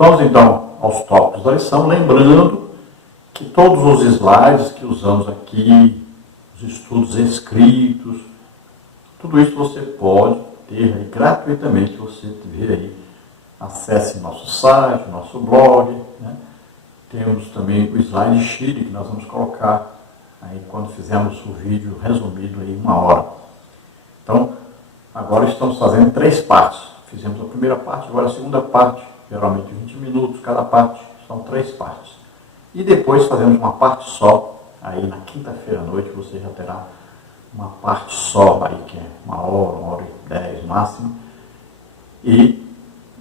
Vamos então aos tópicos da lição, lembrando que todos os slides que usamos aqui, os estudos escritos, tudo isso você pode ter aí gratuitamente, você vê aí, acesse nosso site, nosso blog, né? Temos também o slide sheet que nós vamos colocar aí quando fizermos o vídeo resumido aí em 1 hora. Então, agora estamos fazendo 3 partes. Fizemos a primeira parte, agora a segunda parte, geralmente 20 minutos cada parte, são 3 partes. E depois fazemos uma parte só, aí na quinta-feira à noite você já terá uma parte só, aí que é 1 hora e 10 máximo. E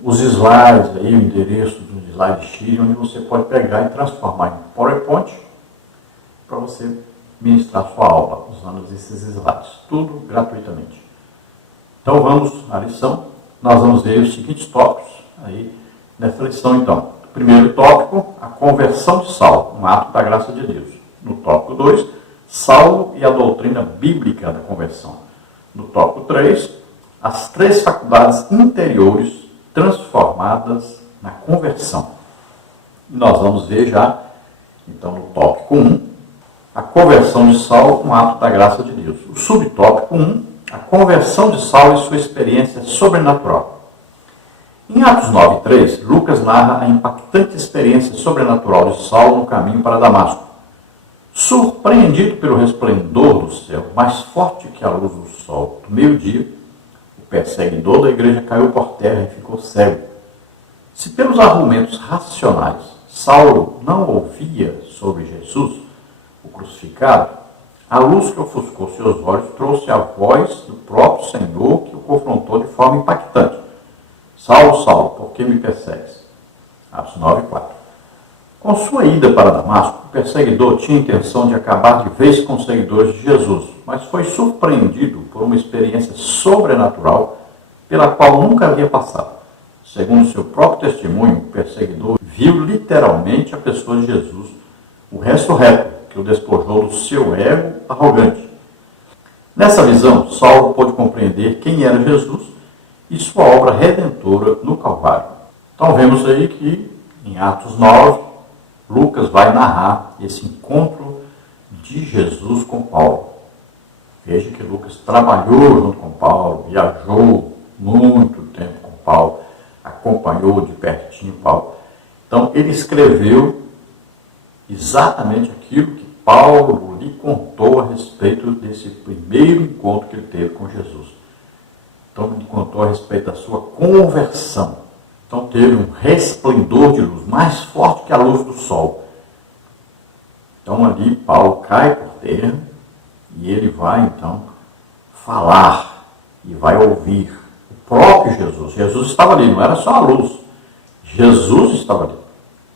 os slides, aí, o endereço do slide sheet, onde você pode pegar e transformar em PowerPoint para você ministrar sua aula usando esses slides. Tudo gratuitamente. Então vamos à lição. Nós vamos ver os seguintes tópicos aí nessa lição então. Primeiro tópico, a conversão de Saulo, um ato da graça de Deus. No tópico 2, Saulo e a doutrina bíblica da conversão. No tópico 3, as 3 faculdades interiores transformadas na conversão. E nós vamos ver já, então, no tópico 1, a conversão de Saulo, um ato da graça de Deus. O subtópico 1, a conversão de Saulo e sua experiência sobrenatural. Em Atos 9:3, Lucas narra a impactante experiência sobrenatural de Saulo no caminho para Damasco. Surpreendido pelo resplendor do céu, mais forte que a luz do sol do meio-dia, o perseguidor da igreja caiu por terra e ficou cego. Se pelos argumentos racionais Saulo não ouvia sobre Jesus, o crucificado, a luz que ofuscou seus olhos trouxe a voz do próprio Senhor que o confrontou de forma impactante. Saulo, Saulo, por que me persegues? Atos 9:4. Com sua ida para Damasco, o perseguidor tinha a intenção de acabar de vez com os seguidores de Jesus, mas foi surpreendido por uma experiência sobrenatural pela qual nunca havia passado. Segundo seu próprio testemunho, o perseguidor viu literalmente a pessoa de Jesus, o ressurreto, que o despojou do seu ego arrogante. Nessa visão, Saulo pôde compreender quem era Jesus e sua obra redentora no Calvário. Então vemos aí que em Atos 9, Lucas vai narrar esse encontro de Jesus com Paulo. Veja que Lucas trabalhou junto com Paulo, viajou muito tempo com Paulo, acompanhou de pertinho Paulo. Então ele escreveu exatamente aquilo que Paulo lhe contou a respeito desse primeiro encontro que ele teve com Jesus. Então ele contou a respeito da sua conversão. Então teve um resplendor de luz, mais forte que a luz do sol. Então ali Paulo cai por terra e ele vai então falar e vai ouvir o próprio Jesus. Jesus estava ali, não era só a luz. Jesus estava ali.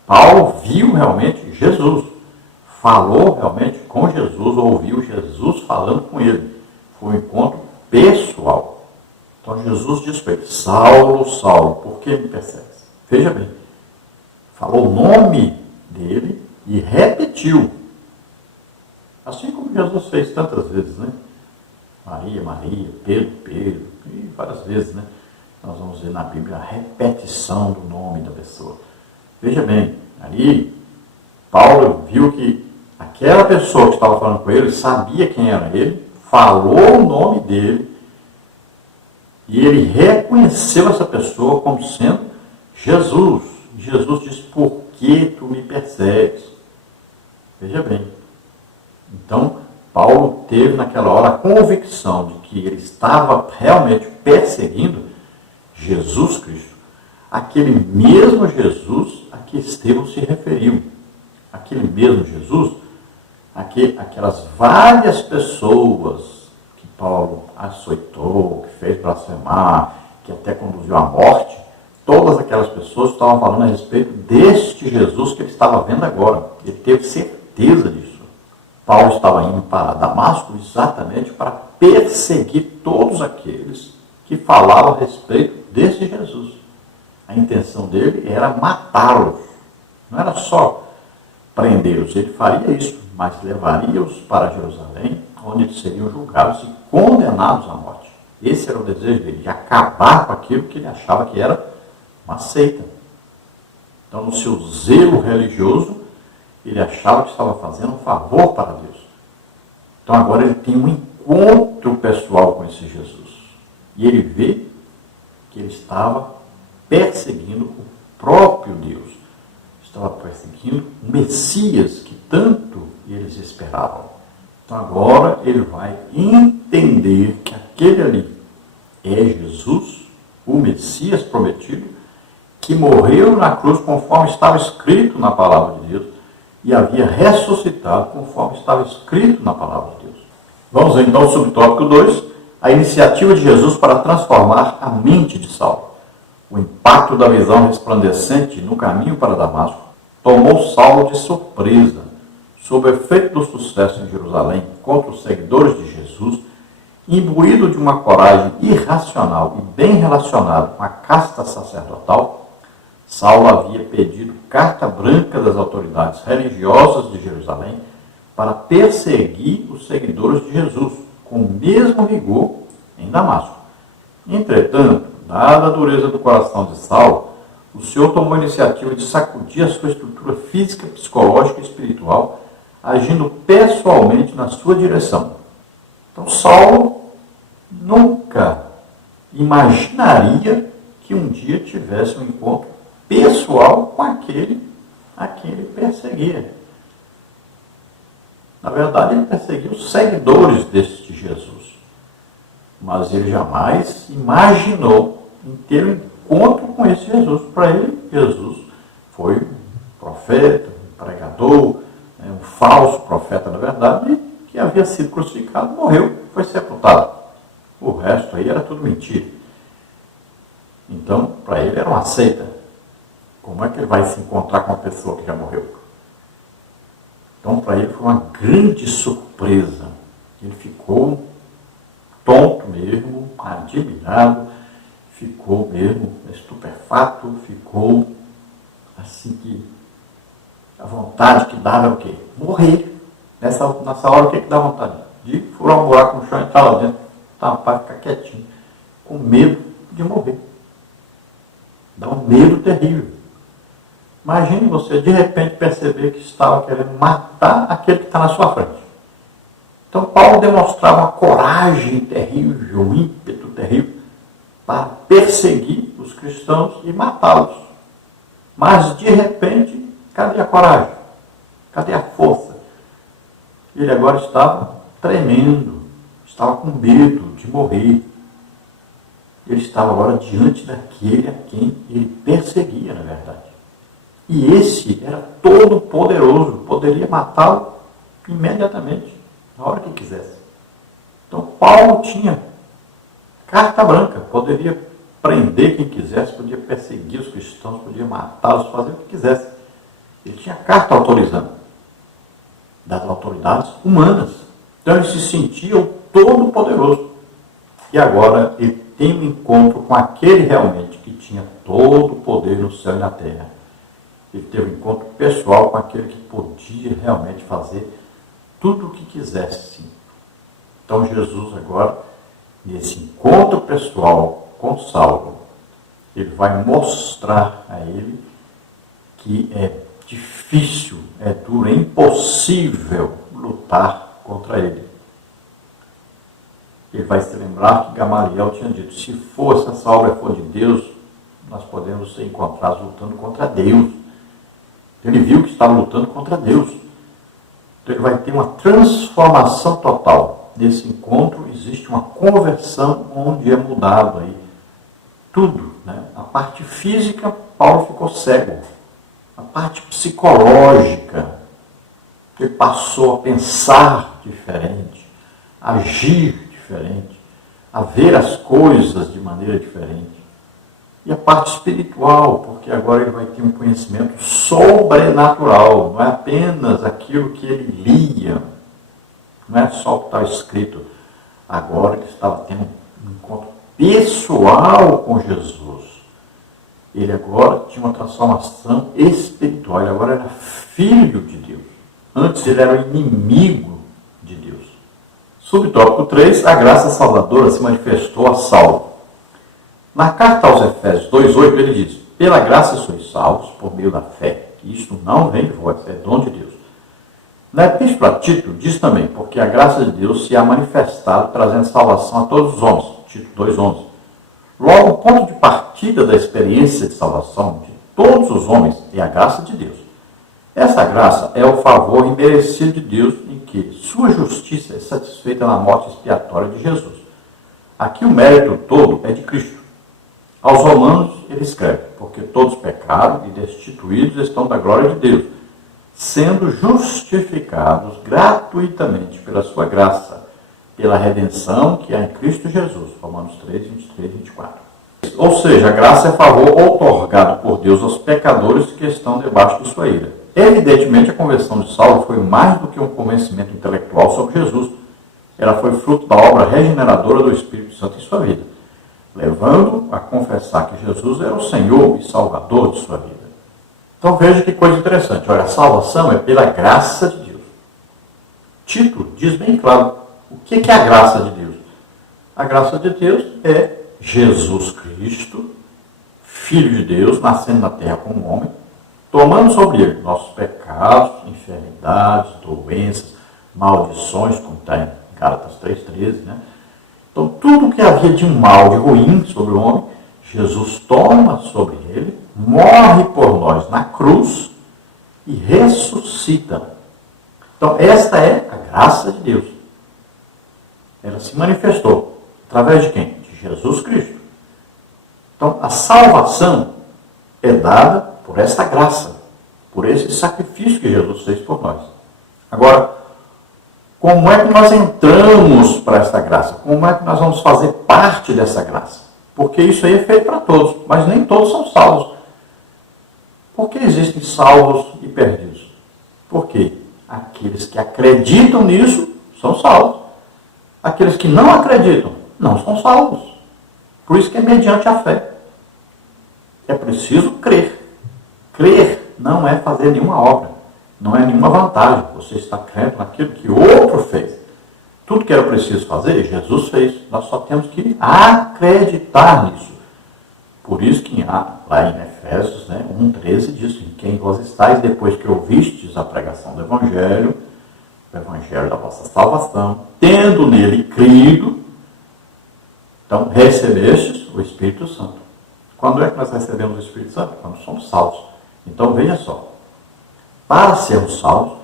Paulo viu realmente Jesus. Falou realmente com Jesus, ouviu Jesus falando com ele. Foi um encontro pessoal. Então Jesus diz para ele, Saulo, Saulo, por que me persegues? Veja bem, falou o nome dele e repetiu. Assim como Jesus fez tantas vezes, né? Maria, Maria, Pedro, Pedro, e várias vezes, né? Nós vamos ver na Bíblia a repetição do nome da pessoa. Veja bem, ali Paulo viu que aquela pessoa que estava falando com ele sabia quem era ele, falou o nome dele, e ele reconheceu essa pessoa como sendo Jesus. Jesus disse, por que tu me persegues? Veja bem. Então, Paulo teve naquela hora a convicção de que ele estava realmente perseguindo Jesus Cristo. Aquele mesmo Jesus a que Estevão se referiu. Aquele mesmo Jesus, aquelas várias pessoas que Paulo açoitou, que fez blasfemar, que até conduziu à morte, todas aquelas pessoas estavam falando a respeito deste Jesus que ele estava vendo agora. Ele teve certeza disso. Paulo estava indo para Damasco exatamente para perseguir todos aqueles que falavam a respeito desse Jesus. A intenção dele era matá-los. Não era só prendê-los, ele faria isso, mas levaria-os para Jerusalém, onde eles seriam julgados e condenados à morte. Esse era o desejo dele, de acabar com aquilo que ele achava que era uma seita. Então, no seu zelo religioso, ele achava que estava fazendo um favor para Deus. Então, agora ele tem um encontro pessoal com esse Jesus. E ele vê que ele estava perseguindo o próprio Deus. Estava perseguindo o Messias que tanto eles esperavam. Então agora ele vai entender que aquele ali é Jesus, o Messias prometido, que morreu na cruz conforme estava escrito na palavra de Deus e havia ressuscitado conforme estava escrito na palavra de Deus. Vamos então ao subtópico 2, a iniciativa de Jesus para transformar a mente de Saulo. O impacto da visão resplandecente no caminho para Damasco tomou Saulo de surpresa. Sob o efeito do sucesso em Jerusalém contra os seguidores de Jesus, imbuído de uma coragem irracional e bem relacionado com a casta sacerdotal, Saulo havia pedido carta branca das autoridades religiosas de Jerusalém para perseguir os seguidores de Jesus, com o mesmo rigor em Damasco. Entretanto, dada a dureza do coração de Saulo, o Senhor tomou a iniciativa de sacudir a sua estrutura física, psicológica e espiritual, agindo pessoalmente na sua direção. Então, Saulo nunca imaginaria que um dia tivesse um encontro pessoal com aquele a quem ele perseguia. Na verdade, ele perseguia os seguidores deste Jesus. Mas ele jamais imaginou em ter um encontro com esse Jesus. Para ele, Jesus foi um profeta, um pregador, um falso profeta, na verdade, que havia sido crucificado, morreu, foi sepultado. O resto aí era tudo mentira. Então, para ele era uma seita. Como é que ele vai se encontrar com uma pessoa que já morreu? Então, para ele foi uma grande surpresa. Ele ficou tonto mesmo, admirado, ficou mesmo estupefato, ficou assim que a vontade que dava é o quê? Morrer. Nessa hora o que dá vontade? De furar um buraco no chão e entrar lá dentro, tampar, ficar quietinho, com medo de morrer. Dá um medo terrível. Imagine você de repente perceber que estava querendo matar aquele que está na sua frente. Então Paulo demonstrava uma coragem terrível, um ímpeto terrível para perseguir os cristãos e matá-los. Mas de repente, cadê a coragem? Cadê a força? Ele agora estava tremendo, estava com medo de morrer. Ele estava agora diante daquele a quem ele perseguia, na verdade. E esse era todo poderoso, poderia matá-lo imediatamente, na hora que quisesse. Então Paulo tinha carta branca, poderia prender quem quisesse, podia perseguir os cristãos, podia matá-los, fazer o que quisesse. Ele tinha carta autorizando das autoridades humanas. Então ele se sentia o todo poderoso. E agora ele tem um encontro com aquele realmente que tinha todo o poder no céu e na terra. Ele teve um encontro pessoal com aquele que podia realmente fazer tudo o que quisesse. Sim. Então Jesus agora, nesse encontro pessoal com Saulo, ele vai mostrar a ele que é difícil, é duro, é impossível lutar contra ele. Ele vai se lembrar que Gamaliel tinha dito, se essa obra for de Deus, nós podemos ser encontrados lutando contra Deus. Ele viu que estava lutando contra Deus. Então ele vai ter uma transformação total. Nesse encontro existe uma conversão onde é mudado aí tudo. Né? A parte física, Paulo ficou cego. A parte psicológica, ele passou a pensar diferente, a agir diferente, a ver as coisas de maneira diferente. E a parte espiritual, porque agora ele vai ter um conhecimento sobrenatural, não é apenas aquilo que ele lia, não é só o que está escrito. Agora ele estava tendo um encontro pessoal com Jesus. Ele agora tinha uma transformação espiritual, ele agora era filho de Deus. Antes ele era o inimigo de Deus. Subtópico 3, a graça salvadora se manifestou a Saulo. Na carta aos Efésios 2,8 ele diz, pela graça sois salvos por meio da fé. Isto não vem de vós, é dom de Deus. Na Epístola a Tito diz também, porque a graça de Deus se há manifestado, trazendo salvação a todos os homens. Tito 2,11. Logo, o ponto de partida da experiência de salvação de todos os homens é a graça de Deus. Essa graça é o favor imerecido de Deus em que sua justiça é satisfeita na morte expiatória de Jesus. Aqui o mérito todo é de Cristo. Aos Romanos ele escreve, porque todos pecaram e destituídos estão da glória de Deus, sendo justificados gratuitamente pela sua graça, pela redenção que há em Cristo Jesus. Romanos 3, 23 e 24. Ou seja, a graça é favor outorgado por Deus aos pecadores que estão debaixo de sua ira. Evidentemente, a conversão de Saulo foi mais do que um convencimento intelectual sobre Jesus. Ela foi fruto da obra regeneradora do Espírito Santo em sua vida, levando a confessar que Jesus era o Senhor e Salvador de sua vida. Então veja que coisa interessante. Olha, a salvação é pela graça de Deus. Tito diz bem claro o que é a graça de Deus. A graça de Deus é Jesus Cristo, Filho de Deus, nascendo na terra como homem, tomando sobre ele nossos pecados, enfermidades, doenças, maldições, como está em Gálatas 3,13, né? Então, tudo que havia de mal, de ruim sobre o homem, Jesus toma sobre ele, morre por nós na cruz e ressuscita. Então, esta é a graça de Deus. Ela se manifestou através de quem? De Jesus Cristo. Então, a salvação é dada por esta graça, por esse sacrifício que Jesus fez por nós. Agora, como é que nós entramos para essa graça? Como é que nós vamos fazer parte dessa graça? Porque isso aí é feito para todos, mas nem todos são salvos. Por que existem salvos e perdidos? Porque aqueles que acreditam nisso são salvos. Aqueles que não acreditam não são salvos. Por isso que é mediante a fé. É preciso crer. Crer não é fazer nenhuma obra. Não é nenhuma vantagem. Você está crendo naquilo que outro fez. Tudo que era preciso fazer, Jesus fez. Nós só temos que acreditar nisso. Por isso que lá em Efésios 1,13 diz: em quem vós estáis depois que ouvistes a pregação do Evangelho, o Evangelho da vossa salvação, tendo nele crido, então recebestes o Espírito Santo. Quando é que nós recebemos o Espírito Santo? Quando somos salvos. Então veja só, para sermos salvos,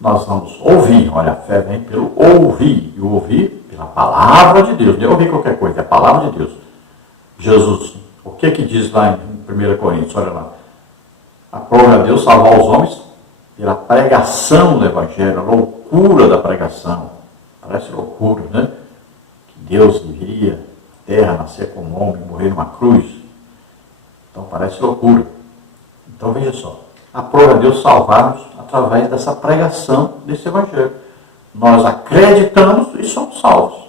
nós vamos ouvir. Olha, a fé vem pelo ouvir, e o ouvir pela palavra de Deus. Não é ouvir qualquer coisa, é a palavra de Deus. Jesus, o que diz lá em 1 Coríntios? Olha lá. Aprove a Deus salvar os homens pela pregação do Evangelho, a loucura da pregação. Parece loucura, né? Que Deus viria à terra, nascer como homem, morrer numa cruz. Então parece loucura. Então veja só. Aprove a Deus salvar-nos através dessa pregação desse Evangelho. Nós acreditamos e somos salvos.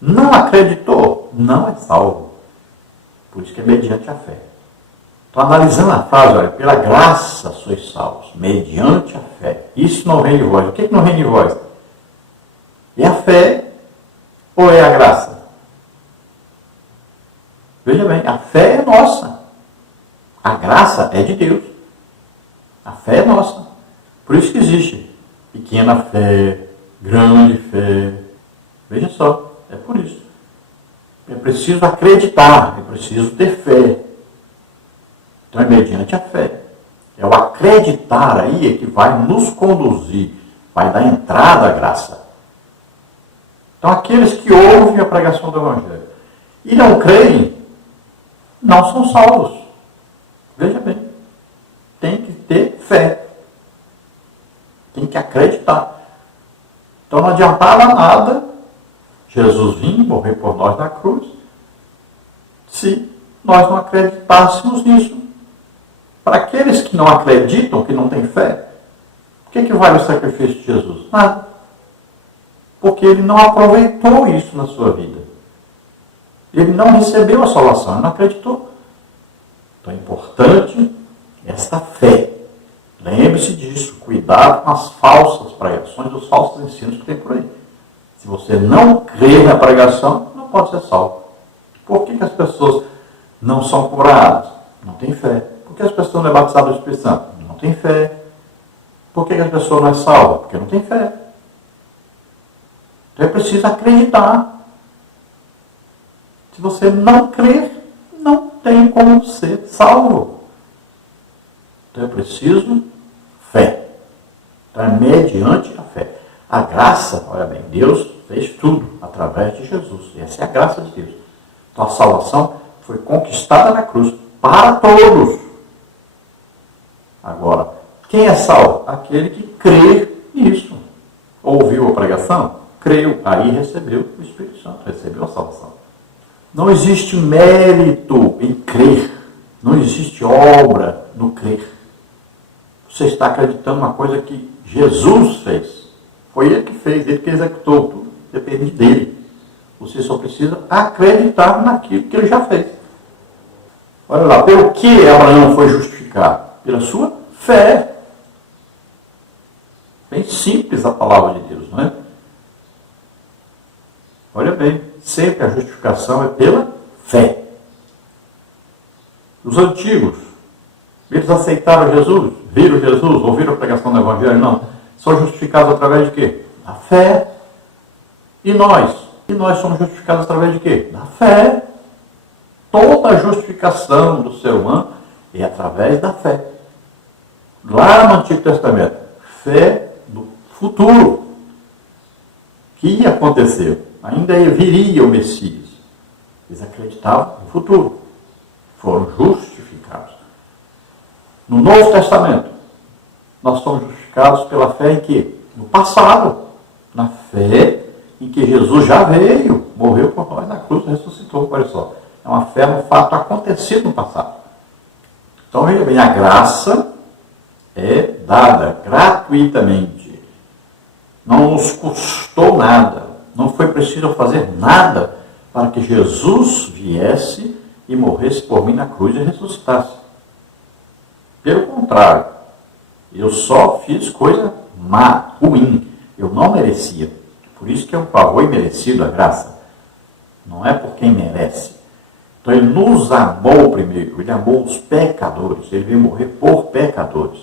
Não acreditou, não é salvo. Por isso que é mediante a fé. Estou analisando a frase, olha, pela graça sois salvos, mediante a fé. Isso não vem de vós. O que não vem de vós? É a fé ou é a graça? Veja bem, a fé é nossa. A graça é de Deus. A fé é nossa. Por isso que existe pequena fé, grande fé. Veja só, é por isso. É preciso acreditar, é preciso ter fé. Então é mediante a fé. É o acreditar aí é que vai nos conduzir, vai dar entrada à graça. Então aqueles que ouvem a pregação do Evangelho e não creem, não são salvos. Veja bem, tem que ter fé. Tem que acreditar. Então não adiantava nada Jesus vir morrer por nós na cruz se nós não acreditássemos nisso. Para aqueles que não acreditam, que não têm fé, o que vale o sacrifício de Jesus? Nada. Porque ele não aproveitou isso na sua vida. Ele não recebeu a salvação, ele não acreditou. Então é importante esta fé. Lembre-se disso. Cuidado com as falsas pregações, os falsos ensinos que tem por aí. Se você não crê na pregação, não pode ser salvo. Por que as pessoas não são curadas? Não têm fé. Por que as pessoas não é batizadas do Espírito Santo? Não tem fé. Por que as pessoas não é salva? Porque não tem fé. Então é preciso acreditar. Se você não crer, não tem como ser salvo. Então é preciso fé. Então é mediante a fé. A graça, olha bem, Deus fez tudo através de Jesus. E essa é a graça de Deus. Então a salvação foi conquistada na cruz para todos. Agora, quem é salvo? Aquele que crê nisso. Ouviu a pregação? Creu. Aí recebeu o Espírito Santo, recebeu a salvação. Não existe mérito em crer. Não existe obra no crer. Você está acreditando numa coisa que Jesus fez. Foi ele que fez, ele que executou tudo. Depende dele. Você só precisa acreditar naquilo que ele já fez. Olha lá, pelo que Abraão foi justificado? Pela sua fé. Bem simples a palavra de Deus, não é? Olha bem, sempre a justificação é pela fé. Os antigos, eles aceitaram Jesus, viram Jesus, ouviram a pregação do Evangelho? Não. São justificados através de quê? Da fé. E nós? E nós somos justificados através de quê? Da fé. Toda a justificação do ser humano é através da fé. Lá no Antigo Testamento, fé do futuro. Que ia acontecer? Ainda viria o Messias. Eles acreditavam no futuro. Foram justificados. No Novo Testamento, nós somos justificados pela fé em quê? No passado. Na fé em que Jesus já veio, morreu por nós na cruz, ressuscitou. Olha só. É uma fé no fato acontecido no passado. Então, veja bem, a graça é dada gratuitamente. Não nos custou nada. Não foi preciso fazer nada para que Jesus viesse e morresse por mim na cruz e ressuscitasse. Pelo contrário, eu só fiz coisa má, ruim. Eu não merecia. Por isso que é um favor imerecido a graça. Não é por quem merece. Então ele nos amou primeiro. Ele amou os pecadores. Ele veio morrer por pecadores.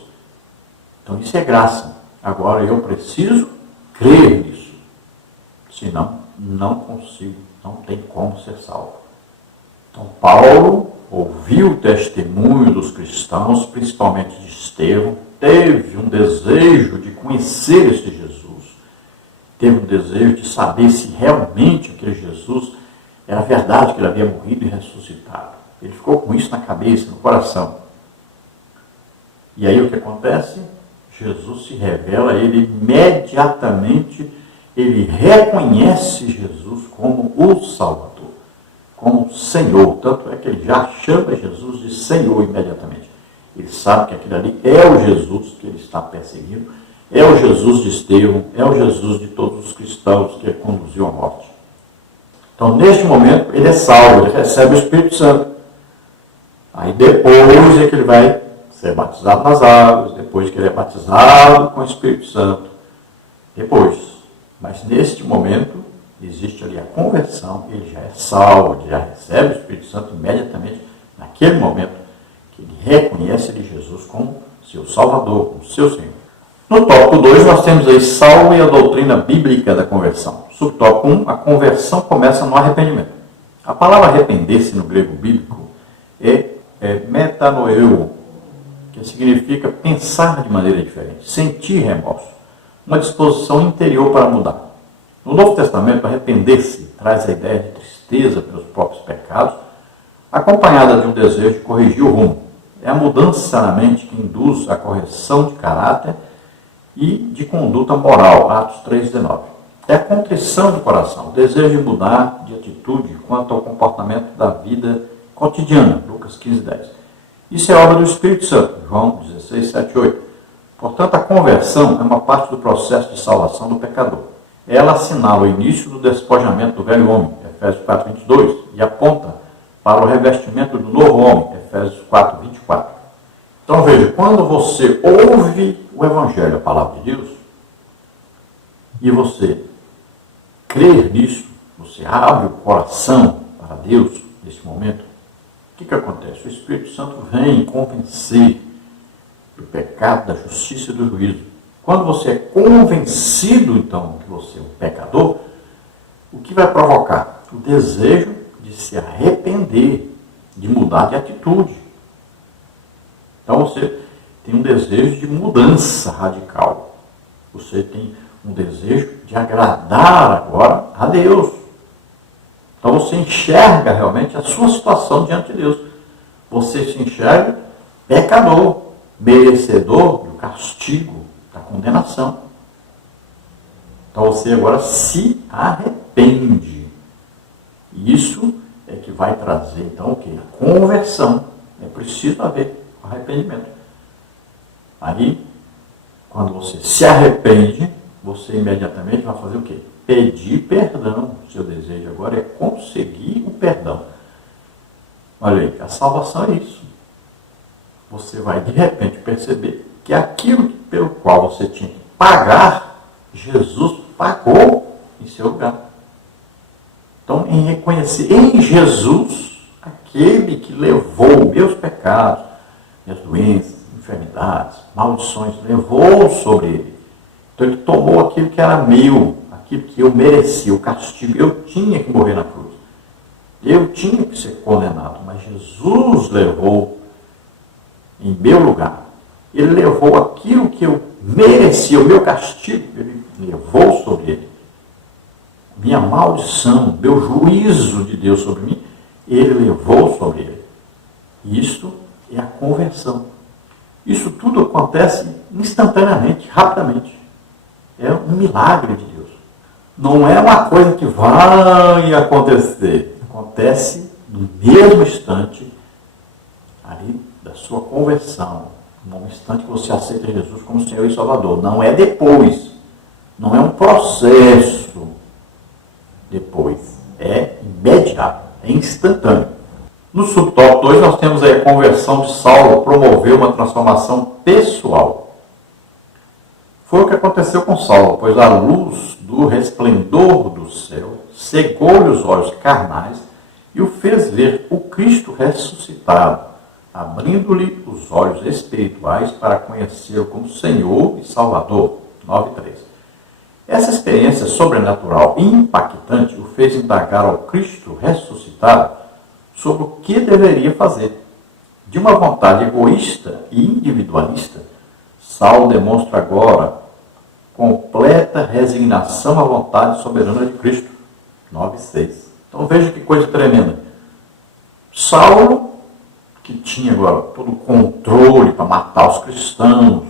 Então isso é graça. Agora eu preciso crer nisso. Senão, não consigo, não tem como ser salvo. Então Paulo ouviu o testemunho dos cristãos, principalmente de Estevão, teve um desejo de conhecer esse Jesus, teve um desejo de saber se realmente aquele Jesus era verdade que ele havia morrido e ressuscitado. Ele ficou com isso na cabeça, no coração. E aí o que acontece? Jesus se revela a ele imediatamente, ele reconhece Jesus como o Salvador, como Senhor. Tanto é que ele já chama Jesus de Senhor imediatamente. Ele sabe que aquele ali é o Jesus que ele está perseguindo, é o Jesus de Estevão, é o Jesus de todos os cristãos que ele conduziu à morte. Então, neste momento, ele é salvo, ele recebe o Espírito Santo. Aí depois é que ele vai ser batizado nas águas, depois que ele é batizado com o Espírito Santo. Depois. Mas neste momento, existe ali a conversão, ele já é salvo, ele já recebe o Espírito Santo imediatamente, naquele momento que ele reconhece ele Jesus como seu Salvador, como seu Senhor. No tópico 2, nós temos aí salvo e a doutrina bíblica da conversão. Subtópico 1, a conversão começa no arrependimento. A palavra arrepender-se no grego bíblico é metanoeo, que significa pensar de maneira diferente, sentir remorso, uma disposição interior para mudar. No Novo Testamento, arrepender-se traz a ideia de tristeza pelos próprios pecados, acompanhada de um desejo de corrigir o rumo. É a mudança na mente que induz a correção de caráter e de conduta moral, Atos 3,19. É a contrição do coração, o desejo de mudar de atitude quanto ao comportamento da vida cotidiana, Lucas 15,10. Isso é obra do Espírito Santo, João 16, 7, 8. Portanto, a conversão é uma parte do processo de salvação do pecador. Ela assinala o início do despojamento do velho homem, Efésios 4, 22, e aponta para o revestimento do novo homem, Efésios 4, 24. Então veja, quando você ouve o Evangelho, a palavra de Deus, e você crer nisso, você abre o coração para Deus nesse momento, que acontece? O Espírito Santo vem convencer do pecado, da justiça e do juízo. Quando você é convencido, então, que você é um pecador, o que vai provocar? O desejo de se arrepender, de mudar de atitude. Então você tem um desejo de mudança radical. Você tem um desejo de agradar agora a Deus. Então você enxerga realmente a sua situação diante de Deus. Você se enxerga pecador, merecedor do castigo, da condenação. Então você agora se arrepende. Isso é que vai trazer, então, o quê? A conversão. É preciso haver arrependimento. Aí, quando você se arrepende, você imediatamente vai fazer o quê? Pedir perdão. O seu desejo agora é conseguir o perdão. Olha aí, a salvação é isso. Você vai, de repente, perceber que aquilo pelo qual você tinha que pagar, Jesus pagou em seu lugar. Então, em reconhecer em Jesus aquele que levou meus pecados, minhas doenças, enfermidades, maldições, levou sobre ele. Então, ele tomou aquilo que era meu, aquilo que eu merecia, o castigo. Eu tinha que morrer na cruz. Eu tinha que ser condenado, mas Jesus levou em meu lugar. Ele levou aquilo que eu merecia, o meu castigo, ele levou sobre ele. Minha maldição, meu juízo de Deus sobre mim, ele levou sobre ele. Isso é a conversão. Isso tudo acontece instantaneamente, rapidamente. É um milagre de Deus. Não é uma coisa que vai acontecer. Acontece no mesmo instante, ali da sua conversão. No instante que você aceita Jesus como Senhor e Salvador. Não é depois. Não é um processo depois. É imediato. É instantâneo. No subtópico 2, nós temos aí a conversão de Saulo promoveu uma transformação pessoal. Foi o que aconteceu com Saulo, pois a luz do resplendor do céu cegou-lhe os olhos carnais e o fez ver o Cristo ressuscitado, abrindo-lhe os olhos espirituais para conhecê-lo como Senhor e Salvador. 9:3. Essa experiência sobrenatural e impactante o fez indagar ao Cristo ressuscitado sobre o que deveria fazer. De uma vontade egoísta e individualista, Saulo demonstra agora completa resignação à vontade soberana de Cristo. 9:6. Então veja que coisa tremenda. Saulo, que tinha agora todo o controle para matar os cristãos,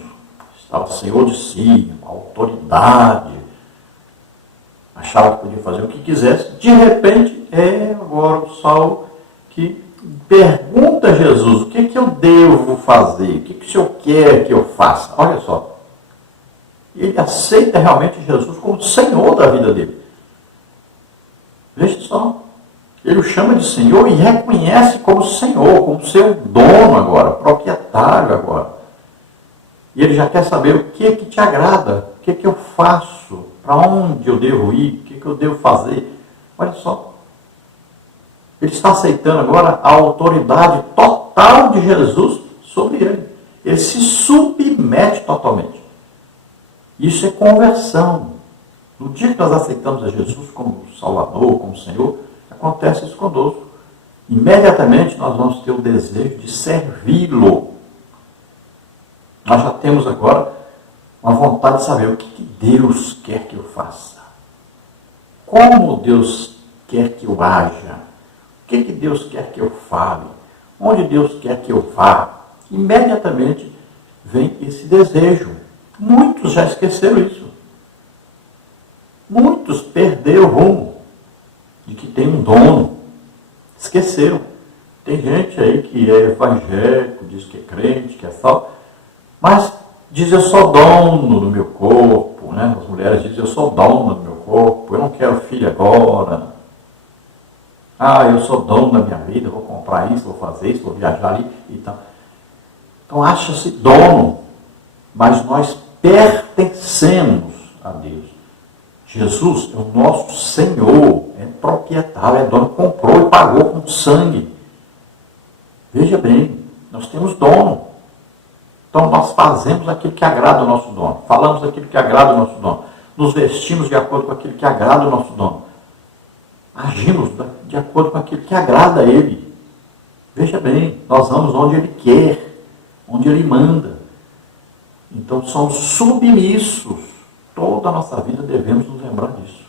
estava senhor de si, uma autoridade, achava que podia fazer o que quisesse, de repente é agora o Saulo que pergunta a Jesus, o que eu devo fazer? O que o Senhor quer que eu faça? Olha só. Ele aceita realmente Jesus como Senhor da vida dele. Veja só. Ele o chama de Senhor e reconhece como Senhor, como seu dono agora, proprietário agora. E ele já quer saber o que te agrada, o que eu faço, para onde eu devo ir, o que eu devo fazer. Olha só. Ele está aceitando agora a autoridade total de Jesus sobre ele. Ele se submete totalmente. Isso é conversão. No dia que nós aceitamos a Jesus como Salvador, como Senhor, acontece isso conosco. Imediatamente nós vamos ter o desejo de servi-lo. Nós já temos agora uma vontade de saber o que Deus quer que eu faça. Como Deus quer que eu haja. O que Deus quer que eu fale? Onde Deus quer que eu vá? Imediatamente vem esse desejo. Muitos já esqueceram isso. Muitos perderam o rumo de que tem um dono. Esqueceram. Tem gente aí que é evangélico, diz que é crente, que é salvo, mas diz eu sou dono do meu corpo, né? As mulheres dizem eu sou dona do meu corpo, eu não quero filho agora. Ah, eu sou dono da minha vida, vou comprar isso, vou fazer isso, vou viajar ali e tal. Então acha-se dono, mas nós pertencemos a Deus. Jesus é o nosso Senhor, é proprietário, é dono, comprou e pagou com sangue. Veja bem, nós temos dono. Então nós fazemos aquilo que agrada ao nosso dono. Falamos aquilo que agrada ao nosso dono. Nos vestimos de acordo com aquilo que agrada ao nosso dono. Agimos de acordo com aquilo que agrada a ele. Veja bem, nós vamos onde ele quer, onde ele manda. Então somos submissos. Toda a nossa vida devemos nos lembrar disso.